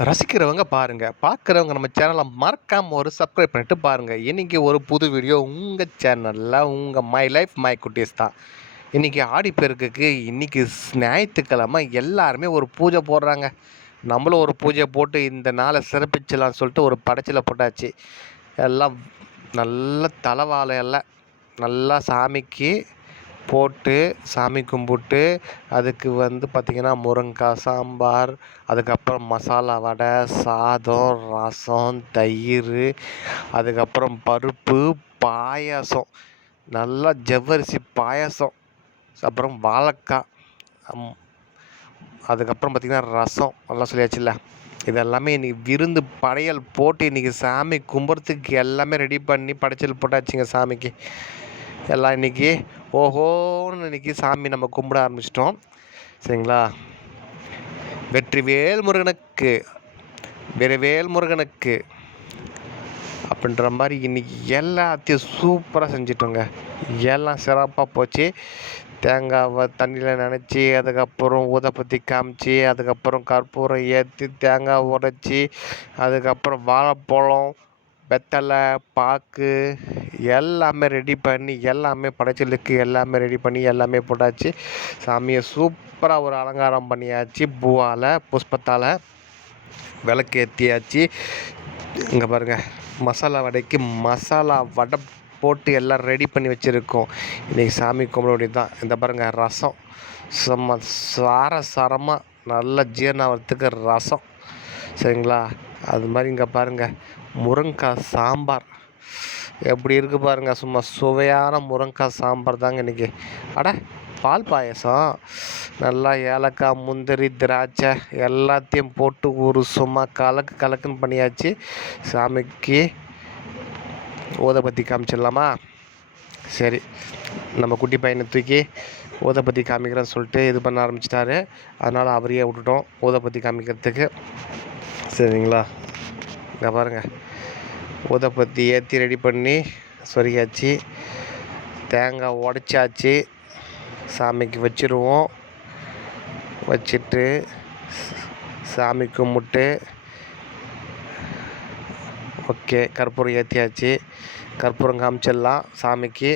ரசிக்கிறவங்க பாருங்கள் பார்க்குறவங்க நம்ம சேனலை மறக்காமல் ஒரு சப்ஸ்கிரைப் பண்ணிட்டு பாருங்கள் இன்றைக்கி ஒரு புது வீடியோ உங்கள் சேனலில் உங்கள் மை லைஃப் மை குட்டீஸ் தான். இன்றைக்கி ஆடிப்பெருக்குக்கு இன்றைக்கி ஞாயிற்றுக்கிழமை எல்லாருமே ஒரு பூஜை போடுறாங்க. நம்மளும் ஒரு பூஜை போட்டு இந்த நாளை சிறப்பிச்சலாம்னு சொல்லிட்டு ஒரு படைச்சில் போட்டாச்சு. எல்லாம் நல்ல தலைவாழையெல்லாம் நல்லா சாமிக்கு போட்டு சாமி கும்பிட்டு அதுக்கு வந்து பார்த்திங்கன்னா முருங்கைக்காய் சாம்பார் அதுக்கப்புறம் மசாலா வடை சாதம் ரசம் தயிர் அதுக்கப்புறம் பருப்பு பாயாசம். நல்லா ஜவ்வரிசி பாயாசம். அப்புறம் வாழைக்காய். அதுக்கப்புறம் பார்த்திங்கன்னா ரசம். எல்லாம் சொல்லியாச்சுல்ல. இதெல்லாமே இன்றைக்கி விருந்து படையல் போட்டு இன்றைக்கி சாமி கும்பிட்றதுக்கு எல்லாமே ரெடி பண்ணி படைச்சல் போட்டாச்சுங்க சாமிக்கு. எல்லாம் இன்றைக்கி ஓஹோன்னு இன்றைக்கி சாமி நம்ம கும்பிட ஆரம்பிச்சிட்டோம். சரிங்களா? வெற்றிவேல் முருகனுக்கு வேல் முருகனுக்கு அப்படின்ற மாதிரி இன்றைக்கி எல்லாத்தையும் சூப்பராக செஞ்சிட்டோங்க. எல்லாம் சிறப்பாக போச்சு. தேங்காவை தண்ணியில் நினச்சி அதுக்கப்புறம் ஊதப்பத்தி காமிச்சு அதுக்கப்புறம் கற்பூரம் ஏற்றி தேங்காய் உடைச்சி அதுக்கப்புறம் வாழைப்பழம் வெத்தலை பாக்கு எல்லாமே ரெடி பண்ணி எல்லாமே படைச்சலுக்கு எல்லாமே ரெடி பண்ணி எல்லாமே போட்டாச்சு. சாமியை சூப்பராக ஒரு அலங்காரம் பண்ணியாச்சு. பூவால் புஷ்பத்தால் விளக்கு ஏற்றியாச்சு இங்கே பாருங்கள் மசாலா வடைக்கு மசாலா வடை போட்டு எல்லாம் ரெடி பண்ணி வச்சுருக்கோம். இன்றைக்கி சாமி கும்பிட தான். இந்த பாருங்கள் ரசம். செம்ம சார சாரமாக நல்லா ஜீரணாகிறதுக்கு ரசம். சரிங்களா? அது மாதிரி இங்கே பாருங்கள் முருங்கைக்காய் சாம்பார். எப்படி இருக்குது பாருங்கள் சும்மா சுவையான முருங்கைக்காய் சாம்பார் தாங்க இன்றைக்கி அட பால் பாயசம். நல்லா ஏலக்காய் முந்திரி திராட்சை எல்லாத்தையும் போட்டு ஒரு சும்மா கலக்கு கலக்குன்னு பண்ணியாச்சு. சாமிக்கு ஊதபத்தி காமிச்சிடலாமா? சரி நம்ம குட்டி பையனை தூக்கி ஊதபத்தி காமிக்கிறேன்னு சொல்லிட்டு இது பண்ண ஆரம்பிச்சிட்டாரு. அதனால் அவரையே விட்டுட்டோம் ஊதபத்தி காமிக்கிறதுக்கு. சரிங்களா? இங்கே பாருங்கள் ஊதப்பத்தி ஏற்றி ரெடி பண்ணி சொருகியாச்சு. தேங்காய் உடச்சாச்சு. சாமிக்கு வச்சுருவோம். வச்சுட்டு சாமி கும்பிட்டு ஓகே கற்பூரம் ஏற்றியாச்சு கற்பூரம் காமிச்சிடலாம் சாமிக்கு.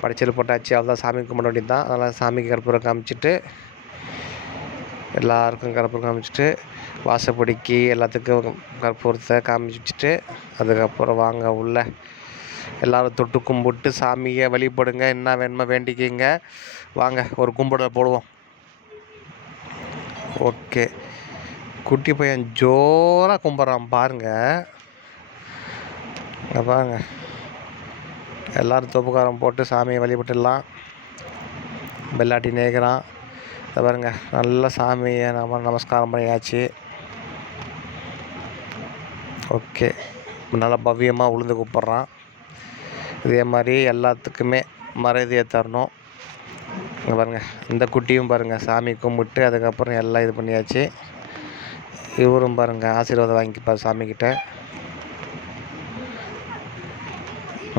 படைச்சல் போட்டாச்சு அவ்வளோதான் சாமி கும்பிட வேண்டியது தான் அதனால் சாமிக்கு கற்பூரம் காமிச்சிட்டு எல்லாருக்கும் கற்பூரம் காமிச்சிட்டு வாசப்படிக்கு எல்லாத்துக்கும் கற்பூரத்தை காமிச்சிட்டு அதுக்கப்புறம் வாங்க உள்ள. எல்லோரும் தொட்டு கும்பிட்டு சாமியை வழிபடுங்க. என்ன வேணுமோ வேண்டிக்கிங்க. வாங்க ஒரு கும்பிட போடுவோம். ஓகே. குட்டி பையன் ஜோராக கும்பிட்றான் பாருங்கள் பாருங்க. எல்லோரும் தொப்புக்காரம் போட்டு சாமியை வழிபட்டுடலாம். வெள்ளாட்டி நேகிறான் இதை பாருங்க நல்ல சாமியை நம்ம நமஸ்காரம் பண்ணியாச்சு. ஓகே. நல்லா பவ்யமாக உளுந்து கூப்பிட்றான். இதே மாதிரி எல்லாத்துக்குமே மரியாதையை தரணும். இங்கே பாருங்கள் இந்த குட்டியும் பாருங்கள் சாமி கும்பிட்டு அதுக்கப்புறம் எல்லாம் இது பண்ணியாச்சு. இவரும் பாருங்கள் ஆசீர்வாதம் வாங்கிப்பார் சாமிக்கிட்ட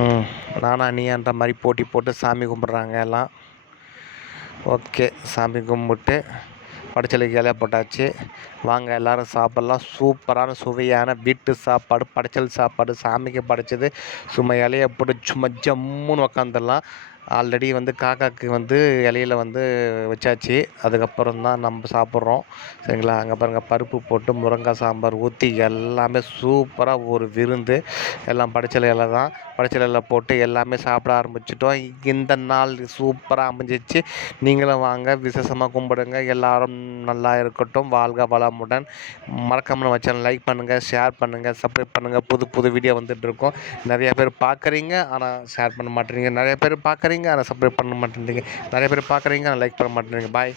ம் நானா நீயான்ற மாதிரி போட்டி போட்டு சாமி கும்பிட்றாங்க எல்லாம். ஓகே சாமி கும்பிட்டு படைச்சலுக்கு இலைய போட்டாச்சு. வாங்க எல்லோரும் சாப்பிட்லாம். சூப்பரான சுவையான வீட்டு சாப்பாடு படைச்சல் சாப்பாடு. சாமிக்கு படைச்சது. சும்மா இலையை போட்டு சும்மா ஜம்முன்னு உக்காந்துடலாம். ஆல்ரெடி வந்து காக்காவுக்கு வந்து இலையில வந்து வச்சாச்சு. அதுக்கப்புறம் தான் நம்ம சாப்பிட்றோம். சரிங்களா? அங்கே பாருங்கள் பருப்பு போட்டு முருங்காய் சாம்பார் ஊற்றி எல்லாமே சூப்பராக ஒரு விருந்து. எல்லாம் படைச்சல் இலை தான். படைச்சல் இலை போட்டு எல்லாமே சாப்பிட ஆரம்பிச்சிட்டோம். இந்த நாள் சூப்பராக அமைஞ்சிச்சு. நீங்களும் வாங்க விசேஷமாக கும்பிடுங்க. எல்லோரும் நல்லா இருக்கட்டும். வாழ்க வளமுடன். மறக்காமல் வச்சேன் லைக் பண்ணுங்கள் ஷேர் பண்ணுங்கள் சப்ஸ்கிரைப் பண்ணுங்கள் புது புது வீடியோ வந்துட்டுருக்கோம் நிறையா பேர் பார்க்குறீங்க. ஆனால் ஷேர் பண்ண மாட்டேறீங்க. நிறைய பேர் பார்க்குறீங்க. பண்ணுறீங்க ஆனால் சப்ஸ்கிரைப் பண்ண மாட்டேன்றீங்க. நிறைய பேர் பார்க்குறீங்க ஆனால் லைக் பண்ண மாட்டேன்றீங்க. பாய்